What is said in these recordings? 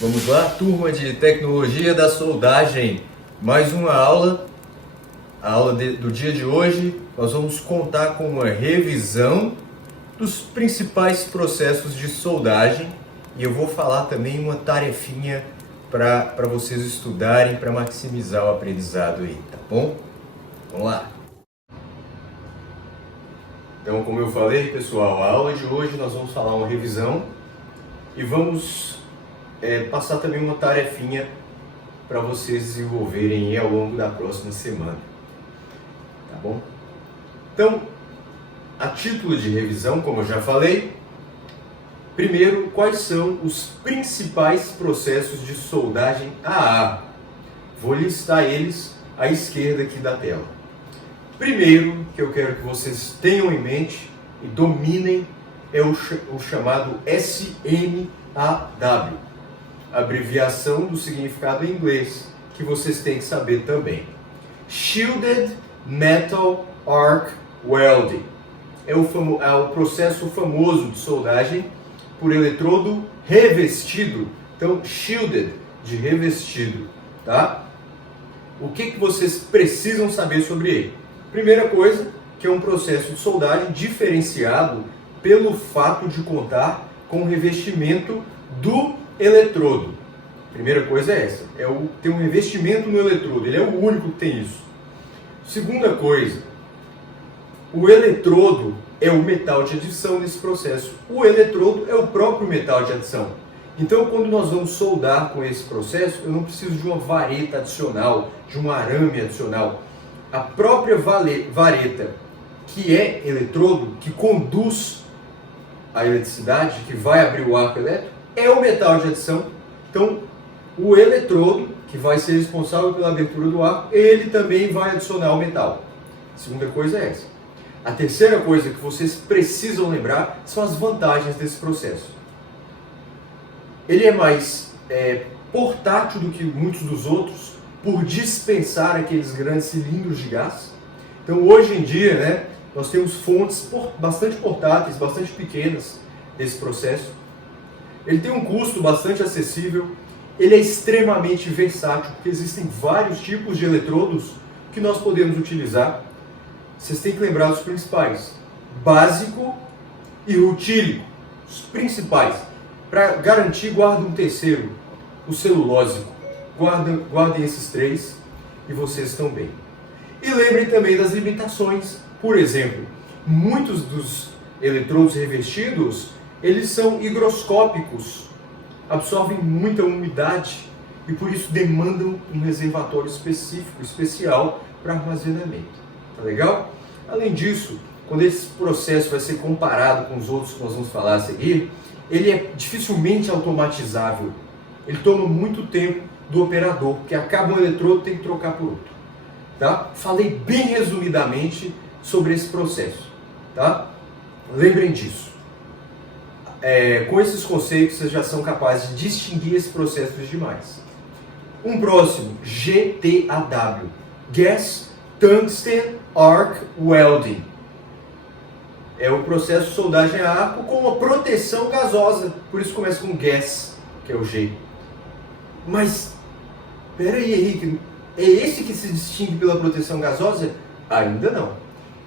Vamos lá, turma de tecnologia da soldagem. Mais uma aula. A aula do dia de hoje, nós vamos contar com uma revisão dos principais processos de soldagem e eu vou falar também uma tarefinha para vocês estudarem, para maximizar o aprendizado aí, tá bom? Vamos lá! Então, como eu falei, pessoal, a aula de hoje nós vamos falar uma revisão e vamos passar também uma tarefinha para vocês desenvolverem ao longo da próxima semana, tá bom? Então, a título de revisão, como eu já falei, primeiro, quais são os principais processos de soldagem AA? Vou listar eles à esquerda aqui da tela. Primeiro, que eu quero que vocês tenham em mente e dominem, é o chamado SMAW, abreviação do significado em inglês, que vocês têm que saber também. Shielded Metal Arc Welding. É o processo famoso de soldagem por eletrodo revestido. Então, shielded, de revestido, tá? O que vocês precisam saber sobre ele? Primeira coisa, que é um processo de soldagem diferenciado pelo fato de contar com o revestimento do eletrodo. Primeira coisa é essa, ter um revestimento no eletrodo, ele é o único que tem isso. Segunda coisa, o eletrodo é o metal de adição desse processo. O eletrodo é o próprio metal de adição. Então, quando nós vamos soldar com esse processo, eu não preciso de uma vareta adicional, de um arame adicional. A própria vareta, que é eletrodo, que conduz a eletricidade, que vai abrir o arco elétrico, é o metal de adição. Então, o eletrodo, que vai ser responsável pela abertura do arco, ele também vai adicionar o metal. A segunda coisa é essa. A terceira coisa que vocês precisam lembrar são as vantagens desse processo. Ele é mais portátil do que muitos dos outros, por dispensar aqueles grandes cilindros de gás. Então, hoje em dia, né, nós temos fontes bastante portáteis, bastante pequenas desse processo. Ele tem um custo bastante acessível, ele é extremamente versátil, porque existem vários tipos de eletrodos que nós podemos utilizar. Vocês têm que lembrar dos principais: básico e rutílico. Os principais. Para garantir, guarda um terceiro, o celulósico. Guardem esses três e vocês estão bem. E lembrem também das limitações. Por exemplo, muitos dos eletrodos revestidos, eles são higroscópicos, absorvem muita umidade e por isso demandam um reservatório específico, especial para armazenamento. Tá legal? Além disso, quando esse processo vai ser comparado com os outros que nós vamos falar a seguir, ele é dificilmente automatizável. Ele toma muito tempo do operador, que acaba um eletrodo e tem que trocar por outro. Tá? Falei bem resumidamente sobre esse processo. Tá? Lembrem disso. Com esses conceitos, vocês já são capazes de distinguir esse processo dos demais. Um próximo, GTAW, Gas Tungsten Arc Welding. É o processo de soldagem a arco com uma proteção gasosa, por isso começa com gas, que é o G. Mas, peraí, Henrique, é esse que se distingue pela proteção gasosa? Ainda não.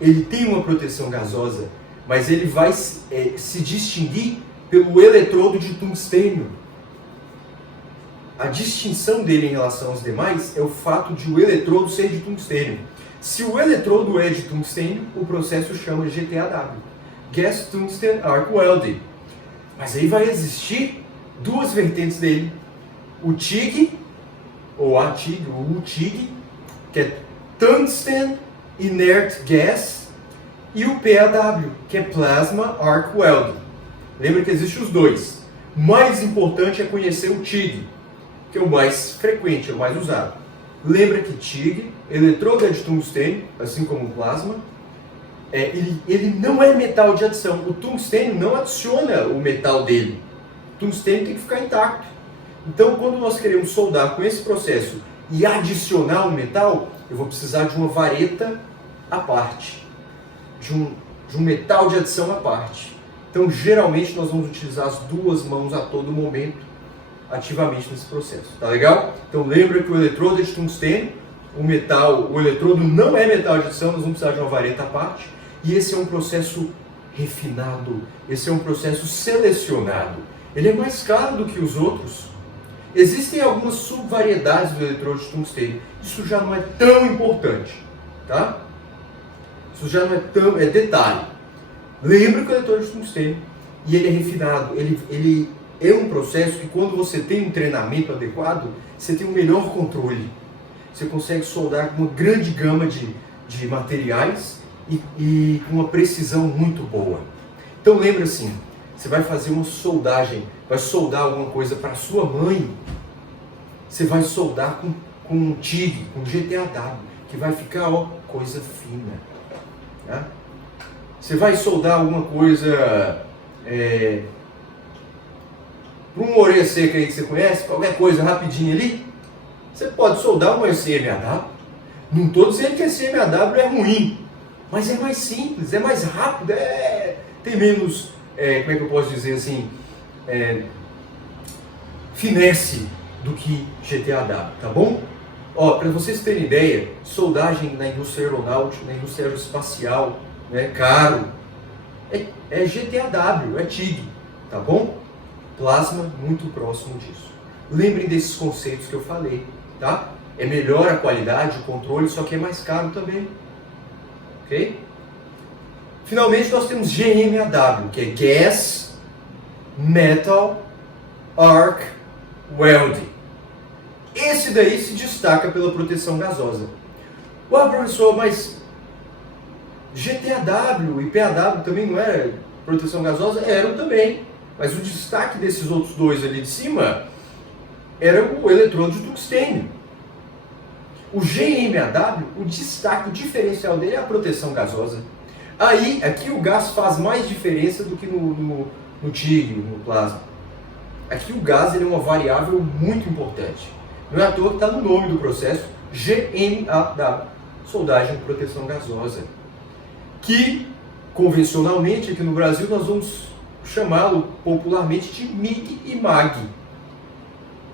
Ele tem uma proteção gasosa, mas ele vai se distinguir pelo eletrodo de tungstênio. A distinção dele em relação aos demais é o fato de o eletrodo ser de tungstênio. Se o eletrodo é de tungstênio, o processo chama GTAW, Gas Tungsten Arc Welding. Mas aí vai existir duas vertentes dele. O TIG, ou a TIG, ou o TIG, que é Tungsten Inert Gas, e o PAW, que é Plasma Arc Welding. Lembra que existem os dois. O mais importante é conhecer o TIG, que é o mais frequente, é o mais usado. Lembra que TIG, eletrodo é de tungstênio, assim como o plasma, ele não é metal de adição. O tungstênio não adiciona o metal dele. O tungstênio tem que ficar intacto. Então, quando nós queremos soldar com esse processo e adicionar um metal, eu vou precisar de uma vareta à parte, de um metal de adição à parte. Então, geralmente, nós vamos utilizar as duas mãos a todo momento ativamente nesse processo. Tá legal? Então lembra que o eletrodo é de tungstênio, o eletrodo não é metal de adição, nós vamos precisar de uma vareta à parte, e esse é um processo refinado, esse é um processo selecionado. Ele é mais caro do que os outros. Existem algumas subvariedades do eletrodo de tungstênio. Isso já não é tão importante, tá? Isso já não é tão... é detalhe. Lembra que o eletrodo de tungstênio, e ele é refinado, ele é um processo que quando você tem um treinamento adequado, você tem um melhor controle. Você consegue soldar com uma grande gama de materiais e com uma precisão muito boa. Então lembra assim, você vai fazer uma soldagem, vai soldar alguma coisa para sua mãe, você vai soldar com um TIG, com GTAW, que vai ficar, ó, coisa fina. Tá? Você vai soldar alguma coisa para uma orelha seca aí que você conhece, qualquer coisa rapidinho ali, você pode soldar uma SMAW. Não estou dizendo que a SMAW é ruim, mas é mais simples, é mais rápido, tem menos, como é que eu posso dizer assim, finesse do que GTAW, tá bom? Ó, para vocês terem ideia, soldagem na indústria aeronáutica, na indústria aeroespacial, né, caro, é GTAW, é TIG, tá bom? Plasma muito próximo disso. Lembrem desses conceitos que eu falei, tá? É melhor a qualidade, o controle, só que é mais caro também, ok? Finalmente nós temos GMAW, que é Gas, Metal, Arc, Welding. Esse daí se destaca pela proteção gasosa. Ué, professor, mas GTAW e PAW também não era proteção gasosa? Eram também. Mas o destaque desses outros dois ali de cima era o eletrodo de tungstênio. O GMAW, o destaque, o diferencial dele é a proteção gasosa. Aí, aqui o gás faz mais diferença do que no TIG, no plasma. Aqui o gás ele é uma variável muito importante. Não é à toa que está no nome do processo, GMAW, soldagem de proteção gasosa. Que, convencionalmente, aqui no Brasil, nós vamos chamá-lo popularmente de MIG e MAG,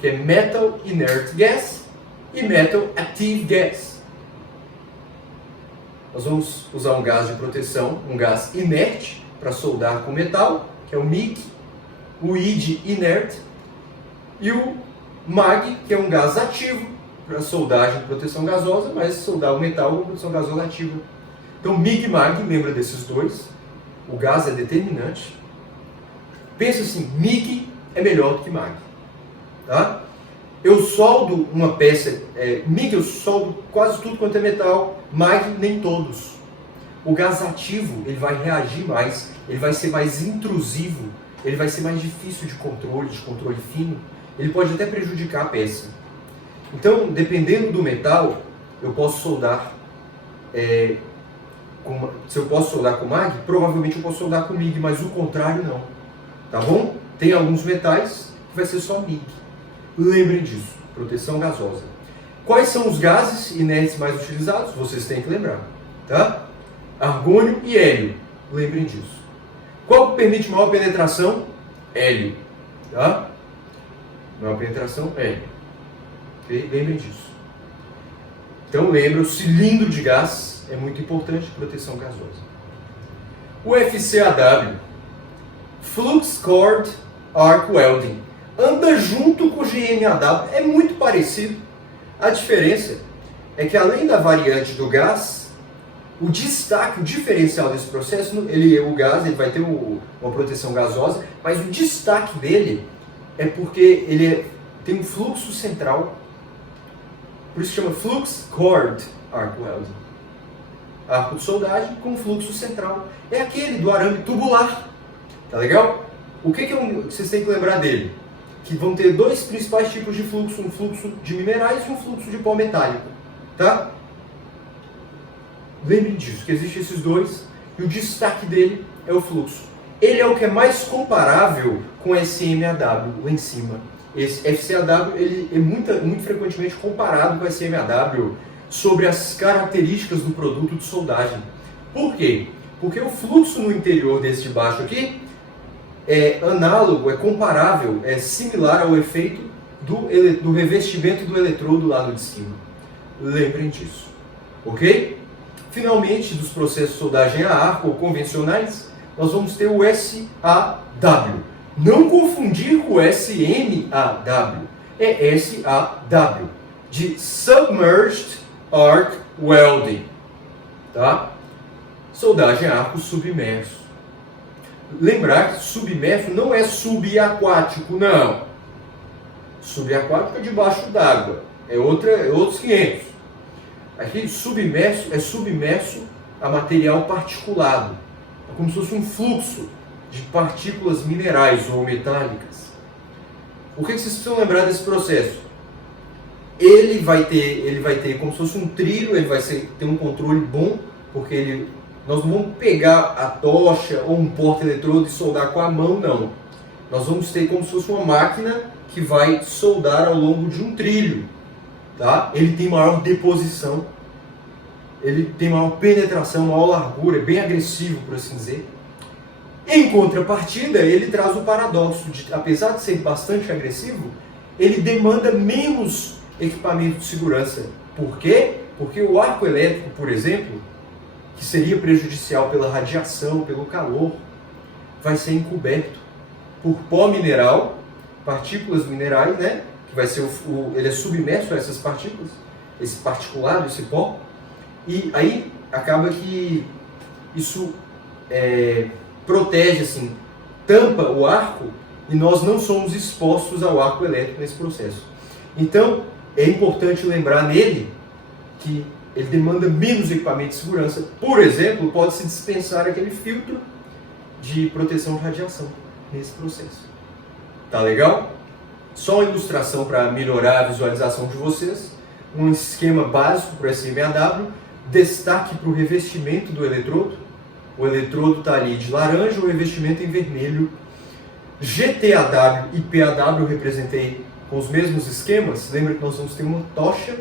que é Metal Inert Gas e Metal Active Gas. Nós vamos usar um gás de proteção, um gás inerte, para soldar com metal, que é o MIG, o ID inert, e o MAG, que é um gás ativo, para soldagem de proteção gasosa, mas soldar o metal com proteção gasosa ativa. Então MIG e MAG, lembra desses dois, o gás é determinante. Pensa assim, MIG é melhor do que MAG. Tá? Eu soldo uma peça, MIG eu soldo quase tudo quanto é metal, MAG nem todos. O gás ativo ele vai reagir mais, ele vai ser mais intrusivo, ele vai ser mais difícil de controle fino, ele pode até prejudicar a peça. Então, dependendo do metal, eu posso soldar, se eu posso soldar com MAG, provavelmente eu posso soldar com MIG, mas o contrário não. Tá bom? Tem alguns metais que vai ser só MIG. Lembrem disso, proteção gasosa. Quais são os gases inertes mais utilizados? Vocês têm que lembrar, tá? Argônio e hélio, lembrem disso. Qual permite maior penetração? Hélio, tá? Maior penetração, hélio. Okay? Lembrem disso. Então lembra, o cilindro de gás é muito importante, proteção gasosa. O FCAW, Flux Cord Arc Welding, anda junto com o GMAW, é muito parecido. A diferença é que além da variante do gás, o destaque, o diferencial desse processo, o gás ele vai ter uma proteção gasosa, mas o destaque dele é porque ele tem um fluxo central, por isso chama Flux Cord Arc Welding. Arco de soldagem com fluxo central. É aquele do arame tubular. Tá legal? O que vocês têm que lembrar dele? Que vão ter dois principais tipos de fluxo, um fluxo de minerais e um fluxo de pó metálico. Tá? Lembrem disso, que existem esses dois e o destaque dele é o fluxo. Ele é o que é mais comparável com esse MAW lá em cima. Esse FCAW ele é muito frequentemente comparado com esse MAW sobre as características do produto de soldagem. Por quê? Porque o fluxo no interior desse de baixo aqui é análogo, é comparável, é similar ao efeito do revestimento do eletrodo lá no de cima. Lembrem disso, ok? Finalmente, dos processos de soldagem a arco ou convencionais, nós vamos ter o SAW. Não confundir com o SMAW, é SAW, de Submerged Arc Welding, tá? Soldagem a arco submerso. Lembrar que submerso não é subaquático, não. Subaquático é debaixo d'água, é outros 500. Aqui submerso é submerso a material particulado, é como se fosse um fluxo de partículas minerais ou metálicas. O que vocês precisam lembrar desse processo? Ele vai ter como se fosse um trilho, ele vai ter um controle bom, porque nós não vamos pegar a tocha ou um porta-eletrodo e soldar com a mão, não. Nós vamos ter como se fosse uma máquina que vai soldar ao longo de um trilho. Tá? Ele tem maior deposição, ele tem maior penetração, maior largura, é bem agressivo, por assim dizer. Em contrapartida, ele traz o paradoxo de, apesar de ser bastante agressivo, ele demanda menos equipamento de segurança. Por quê? Porque o arco elétrico, por exemplo, que seria prejudicial pela radiação, pelo calor, vai ser encoberto por pó mineral, partículas minerais, né? Que vai ser ele é submerso a essas partículas, esse particulado, esse pó, e aí acaba que isso protege, assim, tampa o arco e nós não somos expostos ao arco elétrico nesse processo. Então, é importante lembrar nele que ele demanda menos equipamento de segurança. Por exemplo, pode-se dispensar aquele filtro de proteção de radiação nesse processo. Tá legal? Só uma ilustração para melhorar a visualização de vocês. Um esquema básico para o SMAW. Destaque para o revestimento do eletrodo. O eletrodo está ali de laranja, o revestimento em vermelho. GTAW e PAW eu representei com os mesmos esquemas. Lembra que nós vamos ter uma tocha.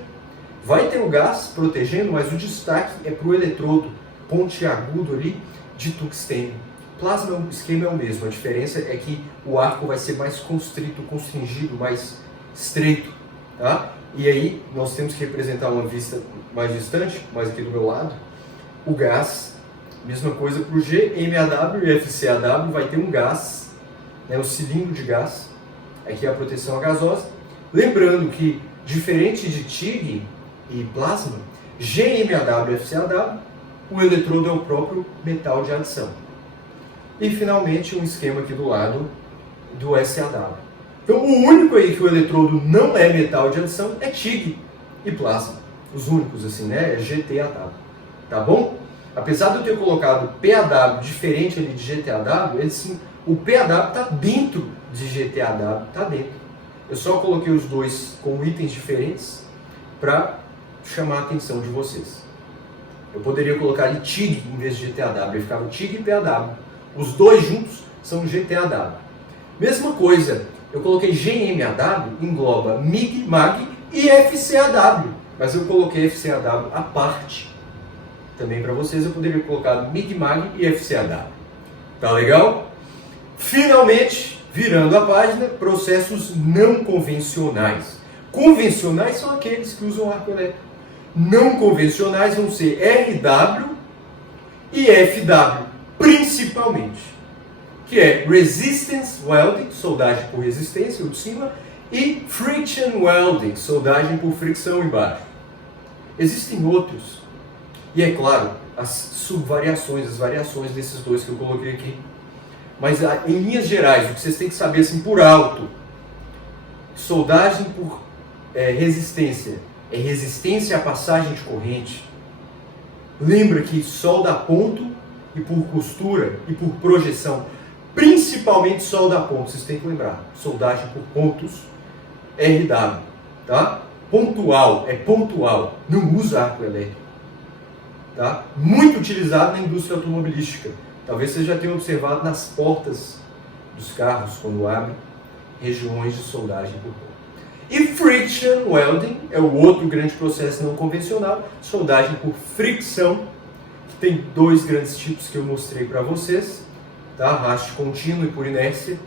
Vai ter o gás protegendo, mas o destaque é para o eletrodo pontiagudo ali de tungstênio. Plasma, o esquema é o mesmo, a diferença é que o arco vai ser mais constrito, constringido, mais estreito. Tá? E aí nós temos que representar uma vista mais distante, mais aqui do meu lado, o gás. Mesma coisa para o GMAW e FCAW, vai ter um gás, né, um cilindro de gás. Aqui é a proteção gasosa. Lembrando que, diferente de TIG e plasma, GMAW e FCAW, o eletrodo é o próprio metal de adição. E finalmente um esquema aqui do lado do SAW. Então o único aí que o eletrodo não é metal de adição é TIG e plasma. Os únicos assim, né? É GTAW. Tá bom? Apesar de eu ter colocado PAW diferente ali de GTAW, o PAW está dentro de GTAW, está dentro. Eu só coloquei os dois com itens diferentes para chamar a atenção de vocês. Eu poderia colocar ali TIG em vez de GTAW, ele ficava TIG e PAW. Os dois juntos são GTAW. Mesma coisa, eu coloquei GMAW, engloba MIG, MAG e FCAW, mas eu coloquei FCAW à parte. Também para vocês eu poderia colocar MIG, MAG e FCAW. Tá legal? Finalmente, virando a página, processos não convencionais. Convencionais são aqueles que usam arco elétrico. Não convencionais vão ser RW e FW, principalmente, que é Resistance Welding, soldagem por resistência, o de cima, e Friction Welding, soldagem por fricção embaixo. Existem outros, e é claro, as subvariações, as variações desses dois que eu coloquei aqui. Mas em linhas gerais, o que vocês têm que saber assim por alto, soldagem por resistência, é resistência à passagem de corrente. Lembra que solda a ponto e por costura e por projeção, principalmente solda a ponto, vocês têm que lembrar, soldagem por pontos, RW, tá? Pontual, é pontual, não usa arco elétrico, tá? Muito utilizado na indústria automobilística, talvez vocês já tenham observado nas portas dos carros, quando abrem, regiões de soldagem por ponto. E Friction Welding é o outro grande processo não convencional, soldagem por fricção, que tem dois grandes tipos que eu mostrei para vocês, tá? Arraste contínuo e por inércia.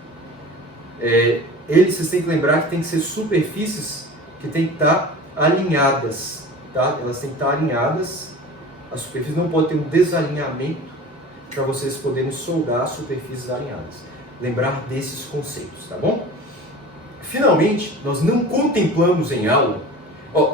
Vocês têm que lembrar que tem que ser superfícies que tem que estar alinhadas, tá? Elas têm que estar alinhadas, a superfície não pode ter um desalinhamento para vocês poderem soldar as superfícies alinhadas. Lembrar desses conceitos, tá bom? Finalmente, nós não contemplamos em aula...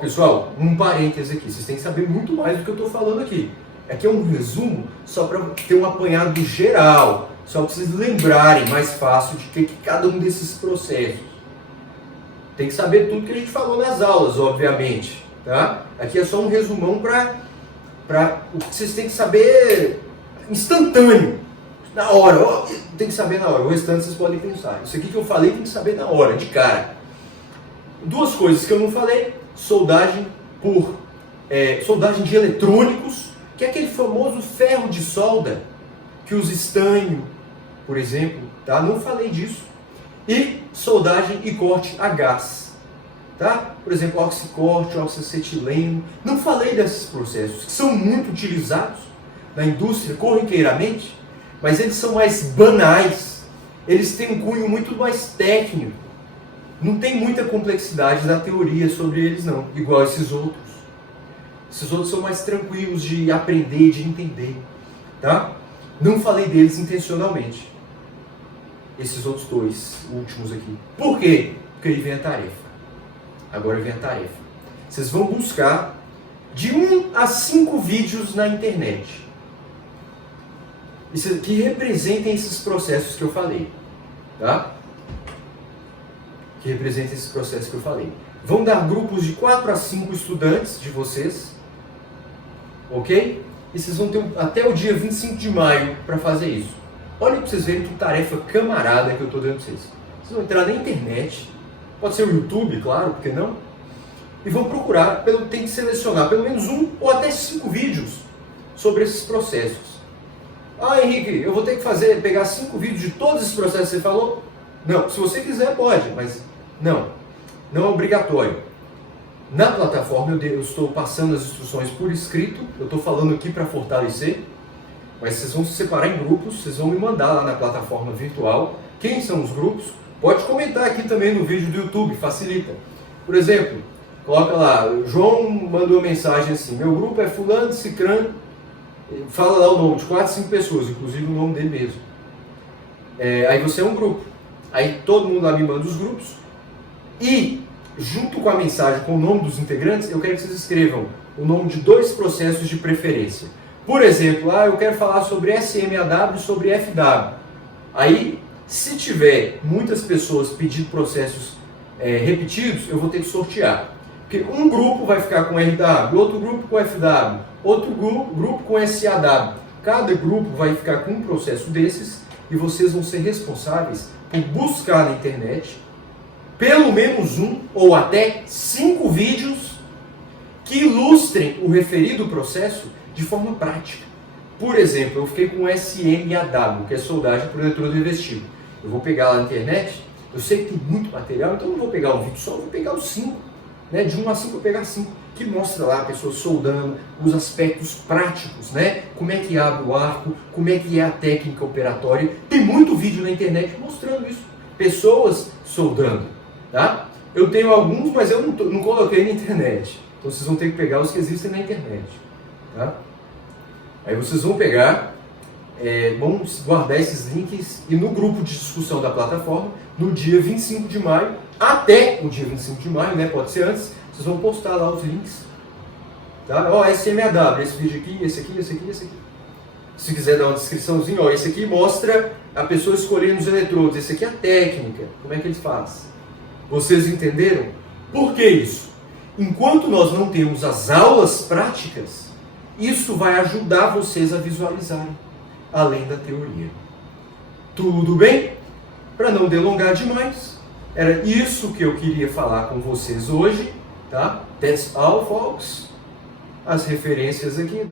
pessoal, um parêntese aqui, vocês têm que saber muito mais do que eu estou falando aqui. Aqui é um resumo só para ter um apanhado geral, só para vocês lembrarem mais fácil de que cada um desses processos. Tem que saber tudo que a gente falou nas aulas, obviamente. Tá? Aqui é só um resumão para o que vocês têm que saber instantâneo, na hora. Tem que saber na hora, o restante vocês podem pensar. Isso aqui que eu falei tem que saber na hora, de cara. Duas coisas que eu não falei: soldagem de eletrônicos, que é aquele famoso ferro de solda que usa estanho, por exemplo, tá? Não falei disso. E soldagem e corte a gás, tá? Por exemplo, oxicorte, oxiacetileno. Não falei desses processos, que são muito utilizados na indústria corriqueiramente, mas eles são mais banais, eles têm um cunho muito mais técnico. Não tem muita complexidade da teoria sobre eles não, igual esses outros. Esses outros são mais tranquilos de aprender, de entender, tá? Não falei deles intencionalmente. Esses outros dois últimos aqui. Por quê? Porque aí vem a tarefa. Agora vem a tarefa. Vocês vão buscar de 1 a 5 vídeos na internet que representem esses processos que eu falei, tá? Que representem esses processos que eu falei. Vão dar grupos de 4 a 5 estudantes de vocês, ok? E vocês vão ter até o dia 25 de maio para fazer isso. Olha para vocês verem que tarefa camarada que eu estou dando para vocês. Vocês vão entrar na internet, pode ser o YouTube, claro, por que não? E vão procurar, tem que selecionar pelo menos 1 ou até 5 vídeos sobre esses processos. Henrique, eu vou ter que pegar 5 vídeos de todos esses processos que você falou? Não, se você quiser pode, mas não é obrigatório. Na plataforma eu estou passando as instruções por escrito, eu estou falando aqui para fortalecer, mas vocês vão se separar em grupos, vocês vão me mandar lá na plataforma virtual quem são os grupos. Pode comentar aqui também no vídeo do YouTube, facilita. Por exemplo, coloca lá, o João mandou uma mensagem assim: meu grupo é fulano, cicrano, fala lá o nome de 4, 5 pessoas, inclusive o nome dele mesmo. Aí você é um grupo. Aí todo mundo lá me manda os grupos e, junto com a mensagem, com o nome dos integrantes, eu quero que vocês escrevam o nome de 2 processos de preferência. Por exemplo, eu quero falar sobre SMAW e sobre FW. Aí, se tiver muitas pessoas pedindo processos repetidos, eu vou ter que sortear. Porque um grupo vai ficar com RW, outro grupo com FW, outro grupo com SAW. Cada grupo vai ficar com um processo desses e vocês vão ser responsáveis por buscar na internet pelo menos 1 ou até 5 vídeos que ilustrem o referido processo de forma prática. Por exemplo, eu fiquei com SMAW, que é soldagem por eletrodo revestido. Eu vou pegar lá na internet, eu sei que tem muito material, então eu não vou pegar um vídeo só, eu vou pegar os 5. Né? De 1 a 5 eu vou pegar 5, que mostra lá a pessoa soldando, os aspectos práticos, né? Como é que abre o arco, como é que é a técnica operatória. Tem muito vídeo na internet mostrando isso. Pessoas soldando, tá? Eu tenho alguns, mas eu não coloquei na internet. Então vocês vão ter que pegar os que existem na internet, tá? Aí vocês vão pegar, vão guardar esses links e no grupo de discussão da plataforma, no dia 25 de maio, até o dia 25 de maio, né? Pode ser antes, vocês vão postar lá os links. Tá? SMAW, esse vídeo aqui, esse aqui, esse aqui, esse aqui. Se quiser dar uma descriçãozinha, esse aqui mostra a pessoa escolhendo os eletrodos, esse aqui é a técnica, como é que ele faz. Vocês entenderam? Por que isso? Enquanto nós não temos as aulas práticas, isso vai ajudar vocês a visualizarem, além da teoria. Tudo bem? Para não delongar demais, era isso que eu queria falar com vocês hoje, tá? That's all, folks. As referências aqui.